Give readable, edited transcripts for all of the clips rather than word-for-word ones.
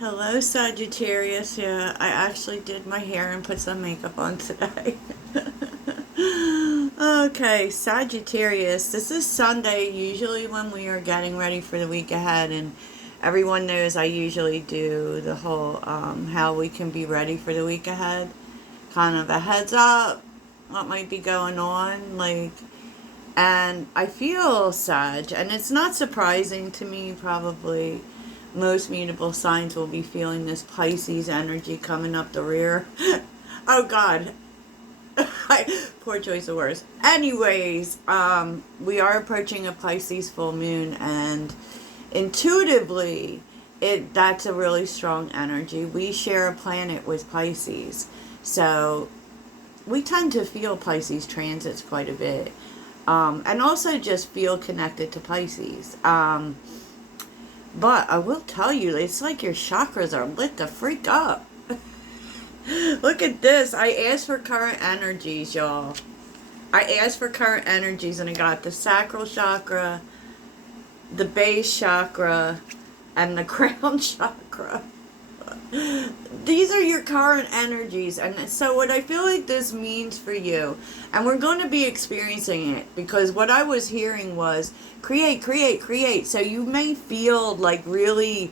Hello, Sagittarius. Yeah, I actually did my hair and put some makeup on today. Okay, Sagittarius. This is Sunday, usually when we are getting ready for the week ahead, and everyone knows I usually do the whole how we can be ready for the week ahead. Kind of a heads up what might be going on, and I feel Sag, and it's not surprising to me, probably. Most mutable signs will be feeling this Pisces energy coming up the rear. Oh, God. Poor choice of words. Anyways, we are approaching a Pisces full moon, and intuitively, that's a really strong energy. We share a planet with Pisces, so we tend to feel Pisces transits quite a bit. And also just feel connected to Pisces. But I will tell you, it's like your chakras are lit the freak up. Look at this. I asked for current energies, y'all. I asked for current energies, and I got the sacral chakra, the base chakra, and the crown chakra. These are your current energies. And so what I feel like this means for you, and we're going to be experiencing it, because what I was hearing was create, create, create. So you may feel like really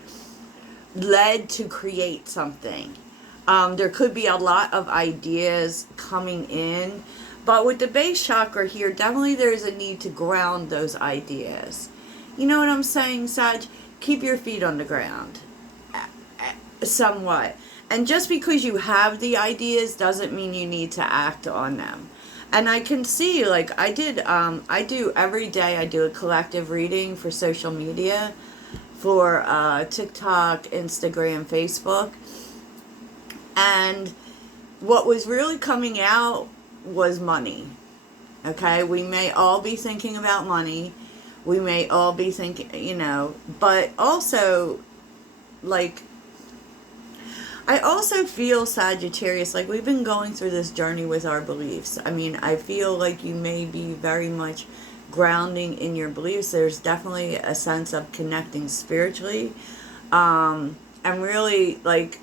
led to create something. There could be a lot of ideas coming in, but with the base chakra here, definitely there's a need to ground those ideas. You know what I'm saying, Sag? Keep your feet on the ground. Somewhat. And just because you have the ideas doesn't mean you need to act on them. And I can see, like, I do every day, I do a collective reading for social media, for TikTok, Instagram, Facebook. And what was really coming out was money. Okay? We may all be thinking about money. We may all be thinking, but also, like, I also feel, Sagittarius, like we've been going through this journey with our beliefs. I mean, I feel like you may be very much grounding in your beliefs. There's definitely a sense of connecting spiritually. And really, like,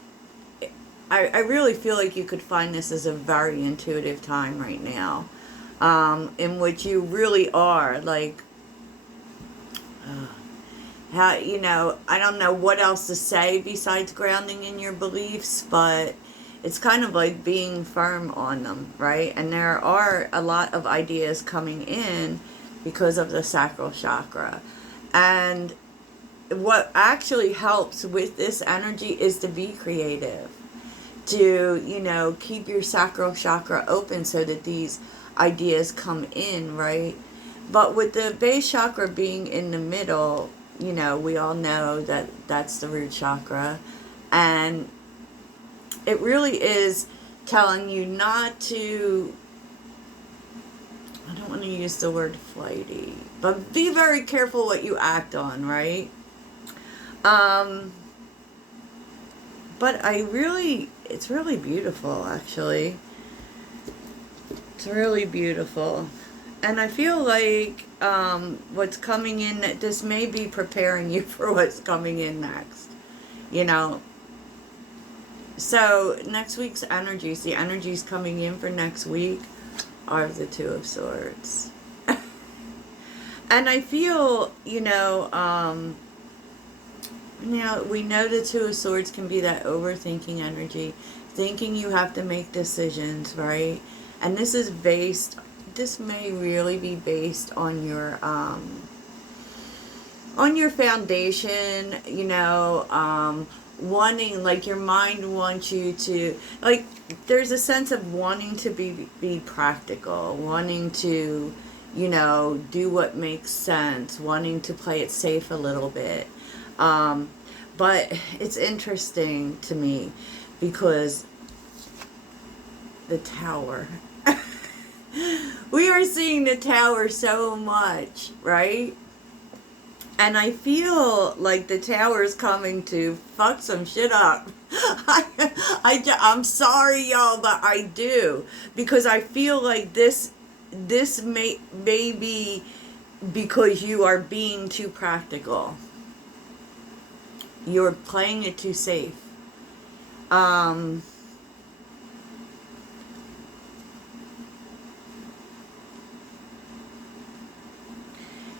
I really feel like you could find this as a very intuitive time right now, in which you really are, like, how, I don't know what else to say besides grounding in your beliefs, but it's kind of like being firm on them, right? And there are a lot of ideas coming in because of the sacral chakra. And what actually helps with this energy is to be creative, to, keep your sacral chakra open so that these ideas come in, right? But with the base chakra being in the middle, we all know that that's the root chakra. And it really is telling you not to, I don't want to use the word flighty, but be very careful what you act on, right? But it's really beautiful, actually. It's really beautiful. And I feel like what's coming in, that this may be preparing you for what's coming in next. So next week's energies, the energies coming in for next week are the Two of Swords. And I feel, we know the Two of Swords can be that overthinking energy, thinking you have to make decisions, right? And this may really be based on your foundation, wanting, like, your mind wants you to, like, there's a sense of wanting to be practical, wanting to, do what makes sense, wanting to play it safe a little bit. But it's interesting to me because the Tower. We are seeing the Tower so much, right? And I feel like the Tower is coming to fuck some shit up. I'm sorry, y'all, but I do. Because I feel like this may be because you are being too practical. You're playing it too safe. Um,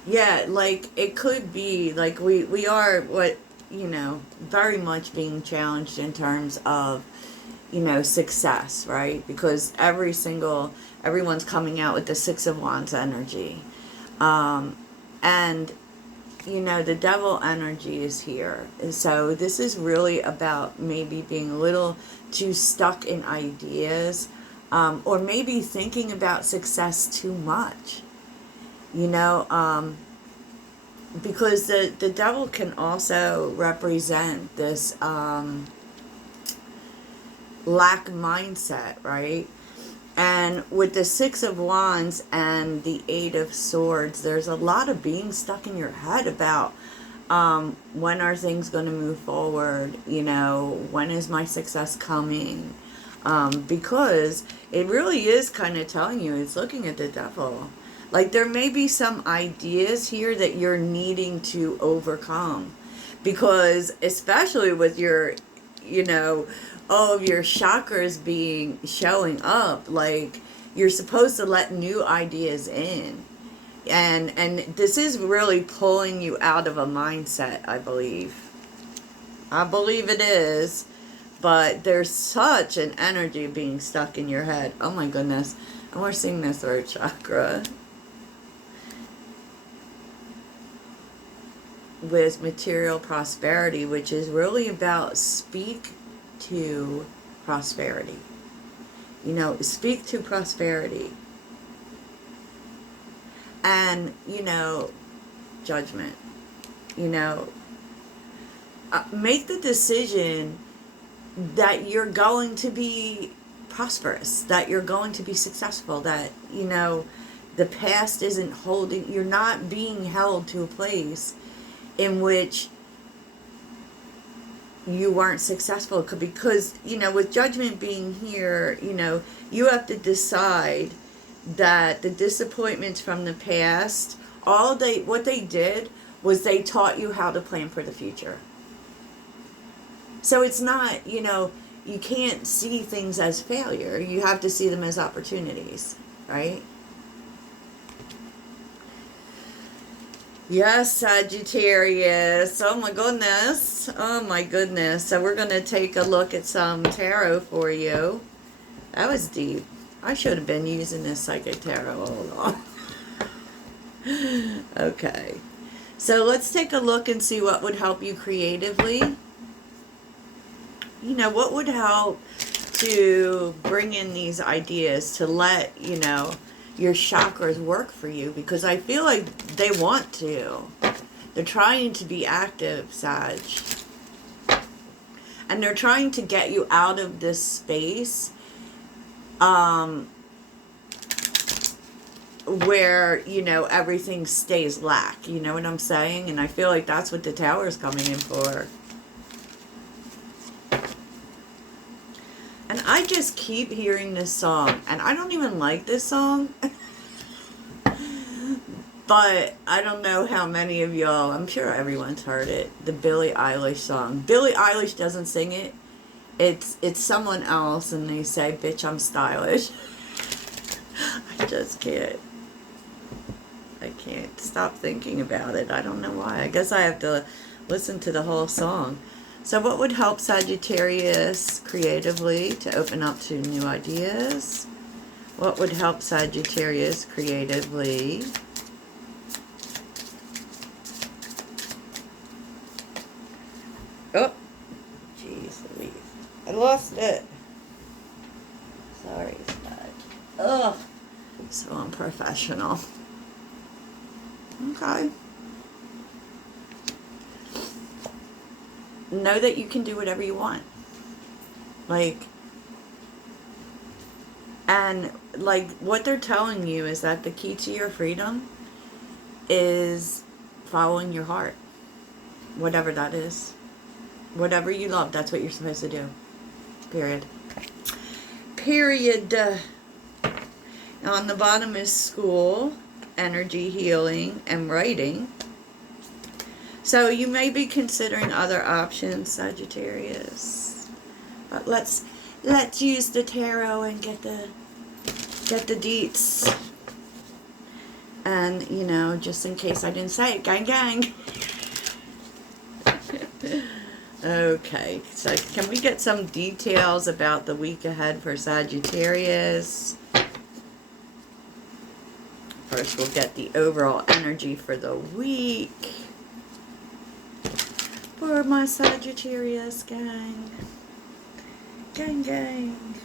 yeah, like it could be like we are what, very much being challenged in terms of, success, right? Because everyone's coming out with the Six of Wands energy. And the devil energy is here. And so this is really about maybe being a little too stuck in ideas, or maybe thinking about success too much. You know, because the devil can also represent this lack mindset, right? And with the Six of Wands and the Eight of Swords, there's a lot of being stuck in your head about when are things going to move forward, when is my success coming? Because it really is kind of telling you, it's looking at the devil. Like there may be some ideas here that you're needing to overcome. Because especially with your, all of your chakras showing up, like you're supposed to let new ideas in. And this is really pulling you out of a mindset, I believe. I believe it is. But there's such an energy being stuck in your head. Oh my goodness. And we're seeing the third chakra. With material prosperity, which is really about speak to prosperity. Speak to prosperity. And, judgment. Make the decision that you're going to be prosperous, that you're going to be successful, that, the past isn't holding, you're not being held to a place in which you weren't successful. Because, with judgment being here, you have to decide that the disappointments from the past, what they did was they taught you how to plan for the future. So it's not, you can't see things as failure. You have to see them as opportunities, right? Yes, Sagittarius. Oh my goodness. Oh my goodness. So we're going to take a look at some tarot for you. That was deep. I should have been using this psychic tarot all along. Okay. So let's take a look and see what would help you creatively. What would help to bring in these ideas to let, your chakras work for you, because I feel like they want to. They're trying to be active, Sag. And they're trying to get you out of this space where, everything stays lack. You know what I'm saying? And I feel like that's what the Tower is coming in for. And I just keep hearing this song. And I don't even like this song. But I don't know how many of y'all, I'm sure everyone's heard it. The Billie Eilish song. Billie Eilish doesn't sing it. It's someone else and they say, bitch, I'm stylish. I just can't. I can't stop thinking about it. I don't know why. I guess I have to listen to the whole song. So what would help Sagittarius creatively to open up to new ideas? What would help Sagittarius creatively? Oh, jeez Louise. I lost it. Sorry, Sag. Ugh. So unprofessional. Okay. Know that you can do whatever you want. And what they're telling you is that the key to your freedom is following your heart. Whatever that is. Whatever you love, that's what you're supposed to do. Period. Period. Now on the bottom is school, energy healing, and writing. So you may be considering other options, Sagittarius. But let's use the tarot and get the deets. And, you know, just in case I didn't say it, gang gang. Okay, so can we get some details about the week ahead for Sagittarius? First, we'll get the overall energy for the week for my Sagittarius gang. Gang, gang.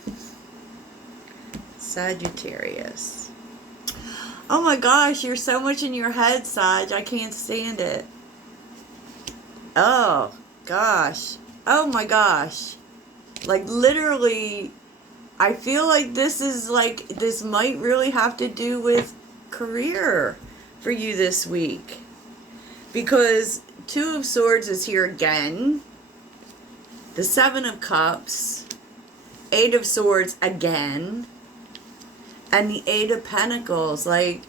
Sagittarius. Oh my gosh, you're so much in your head, Sag. I can't stand it. Oh, gosh. Oh my gosh. Like, literally, I feel like this might really have to do with career for you this week. Because Two of Swords is here again. The Seven of Cups. Eight of Swords again. And the Eight of Pentacles. Like,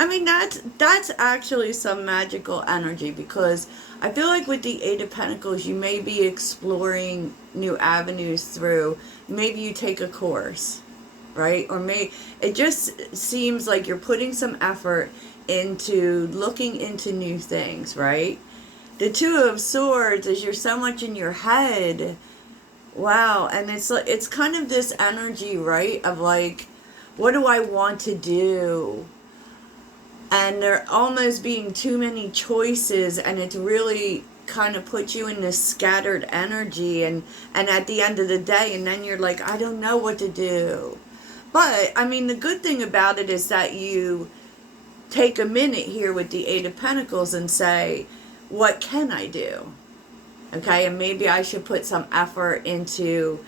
I mean, that's actually some magical energy, because I feel like with the Eight of Pentacles, you may be exploring new avenues through, maybe you take a course, right? Or it just seems like you're putting some effort into looking into new things, right? The Two of Swords is you're so much in your head. Wow. And it's kind of this energy, right? Of like, what do I want to do? And there almost being too many choices, and it's really kind of put you in this scattered energy, and at the end of the day, and then you're like, I don't know what to do. But, I mean, the good thing about it is that you take a minute here with the Eight of Pentacles and say, what can I do? Okay, and maybe I should put some effort into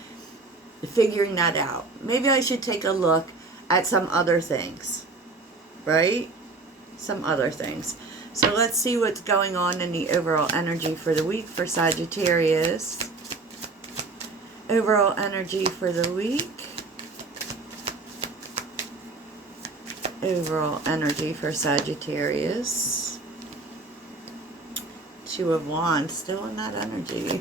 figuring that out. Maybe I should take a look at some other things, right? Some other things. So let's see what's going on in the overall energy for the week for Sagittarius. Overall energy for the week. Overall energy for Sagittarius. Two of Wands, still in that energy.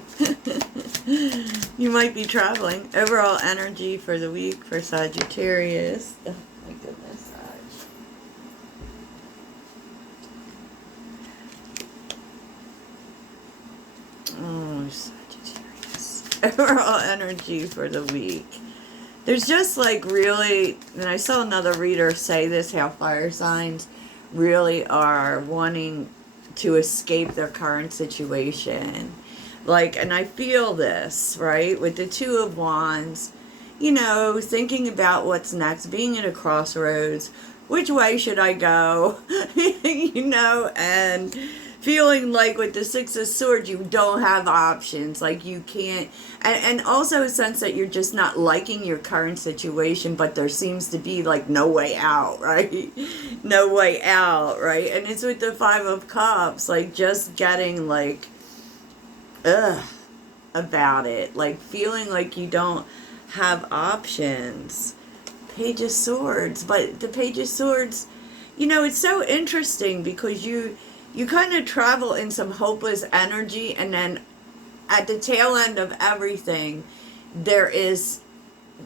You might be traveling. Overall energy for the week for Sagittarius. Oh my goodness. Oh, Sagittarius. Overall energy for the week. There's just like really, and I saw another reader say this, how fire signs really are wanting to escape their current situation. Like, and I feel this, right? With the Two of Wands, you know, thinking about what's next, being at a crossroads. Which way should I go? You know, and feeling like with the Six of Swords, you don't have options. Like you can't, and also a sense that you're just not liking your current situation, but there seems to be like no way out, right? No way out, right? And it's with the Five of Cups, like just getting like, ugh, about it. Like feeling like you don't have options. Page of Swords, but the Page of Swords, you know, it's so interesting because you kind of travel in some hopeless energy, and then at the tail end of everything, there is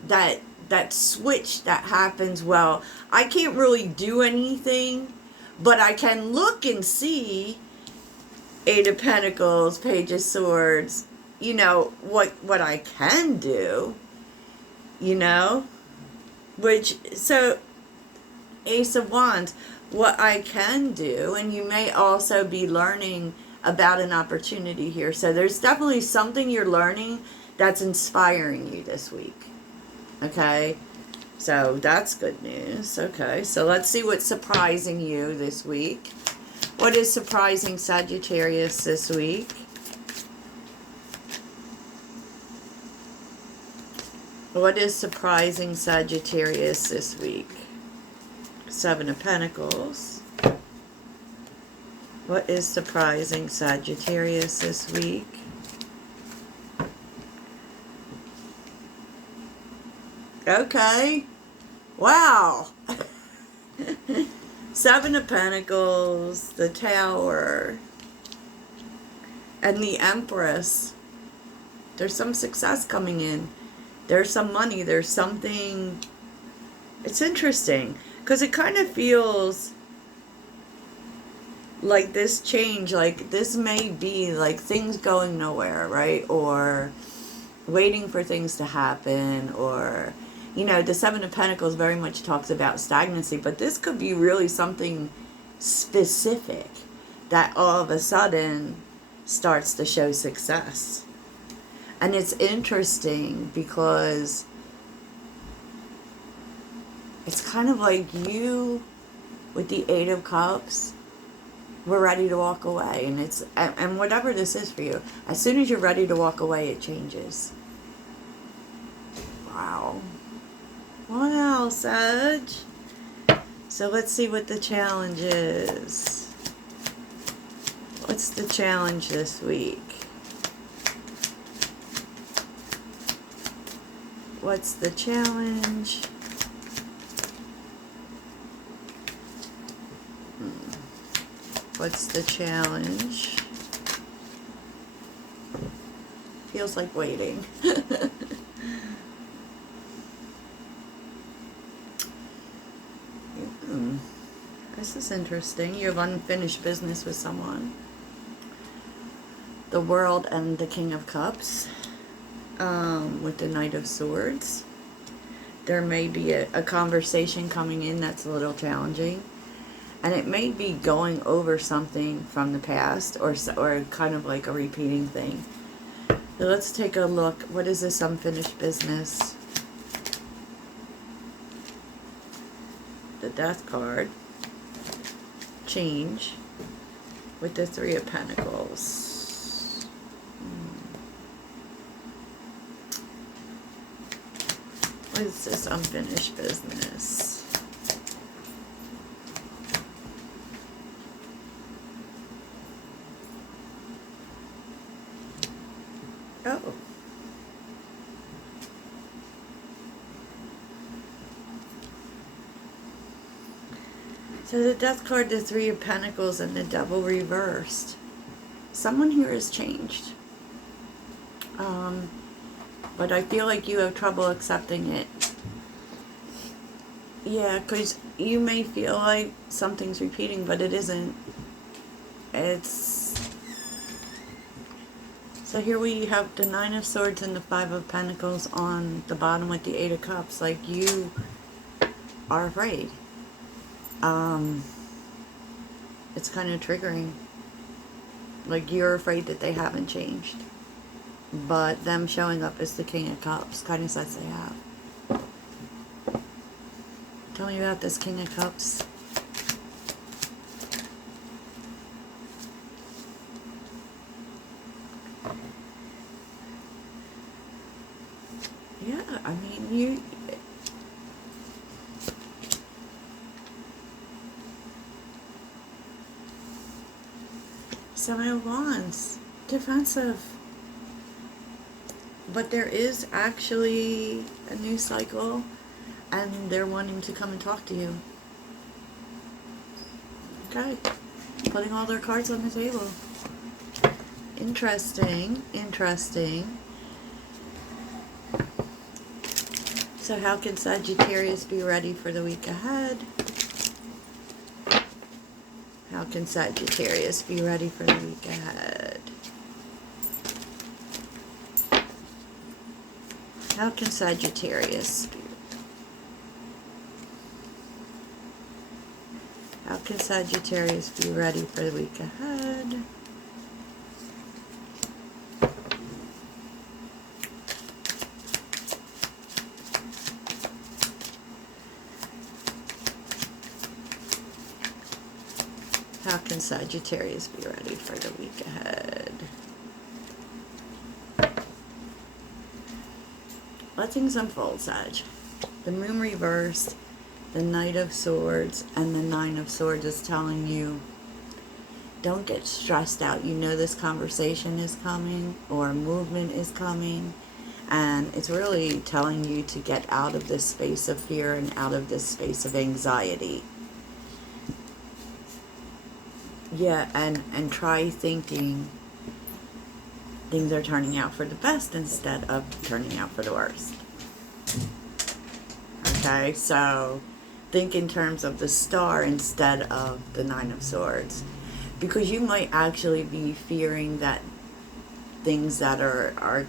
that switch that happens. Well, I can't really do anything, but I can look and see. Eight of Pentacles, Page of Swords, you know, what I can do, you know, which, so, Ace of Wands, what I can do, and you may also be learning about an opportunity here. So there's definitely something you're learning that's inspiring you this week. Okay? So that's good news. Okay, so let's see what's surprising you this week. What is surprising Sagittarius this week? What is surprising Sagittarius this week? Seven of Pentacles. What is surprising Sagittarius this week? Okay. Wow. Seven of Pentacles, the Tower, and the Empress. There's some success coming in. There's some money. There's something. It's interesting because it kind of feels like this change, like this may be like things going nowhere, right? Or waiting for things to happen, or, you know, the Seven of Pentacles very much talks about stagnancy, but this could be really something specific that all of a sudden starts to show success. And it's interesting because it's kind of like you with the Eight of Cups, we're ready to walk away. And it's, and whatever this is for you, as soon as you're ready to walk away, it changes. Wow. Wow, Sag. So let's see what the challenge is. What's the challenge this week? What's the challenge? What's the challenge? Feels like waiting. This is interesting. You have unfinished business with someone. The World and the King of Cups. With the Knight of Swords. There may be a conversation coming in that's a little challenging. And it may be going over something from the past, or kind of like a repeating thing. So let's take a look. What is this unfinished business? The Death card. Change. With the Three of Pentacles. What is this unfinished business? Oh. So the Death card, the Three of Pentacles, and the Devil reversed. Someone here has changed. But I feel like you have trouble accepting it. Yeah, because you may feel like something's repeating, but it isn't. It's... So here we have the Nine of Swords and the Five of Pentacles on the bottom with the Eight of Cups. Like, you are afraid. It's kind of triggering. Like, you're afraid that they haven't changed. But them showing up as the King of Cups kind of says they have. Tell me about this King of Cups. Yeah, I mean, you... Seven of Wands. Defensive. But there is actually a new cycle, and they're wanting to come and talk to you. Okay. Putting all their cards on the table. Interesting. Interesting. So how can Sagittarius be ready for the week ahead? How can Sagittarius be ready for the week ahead? How can Sagittarius be? How can Sagittarius be ready for the week ahead? How can Sagittarius be ready for the week ahead? Let things unfold, Sag. The Moon reversed, the Knight of Swords, and the Nine of Swords is telling you, don't get stressed out. You know this conversation is coming, or movement is coming, and it's really telling you to get out of this space of fear and out of this space of anxiety. Yeah, and try thinking things are turning out for the best instead of turning out for the worst. Okay, so think in terms of the star instead of the Nine of Swords. Because you might actually be fearing that things that are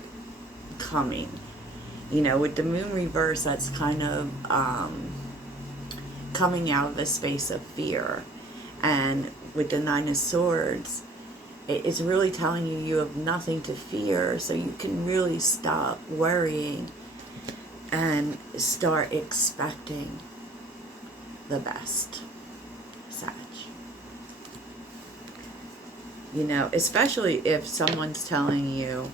coming. You know, with the moon reverse, that's kind of coming out of a space of fear. And with the Nine of Swords, it's really telling you you have nothing to fear, so you can really stop worrying and start expecting the best, Sag. You know, especially if someone's telling you,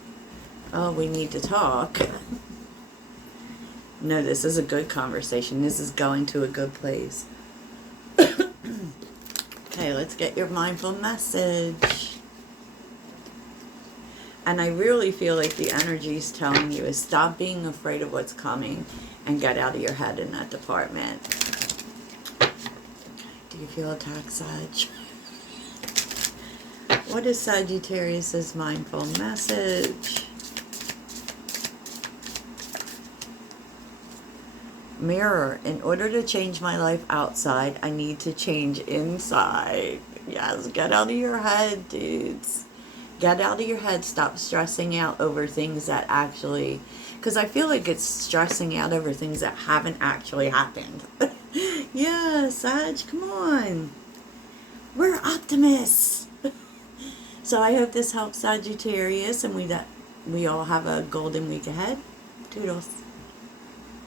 oh, we need to talk. No, this is a good conversation. This is going to a good place. Okay, let's get your mindful message. And I really feel like the energy is telling you is stop being afraid of what's coming and get out of your head in that department. Okay, do you feel attacked, Sag? What is Sagittarius' mindful message? Mirror, in order to change my life outside, I need to change inside. Yes, get out of your head, dudes. Get out of your head. Stop stressing out over things that actually... Because I feel like it's stressing out over things that haven't actually happened. Yeah, Sag, come on. We're optimists. So I hope this helps Sagittarius, and we all have a golden week ahead. Toodles.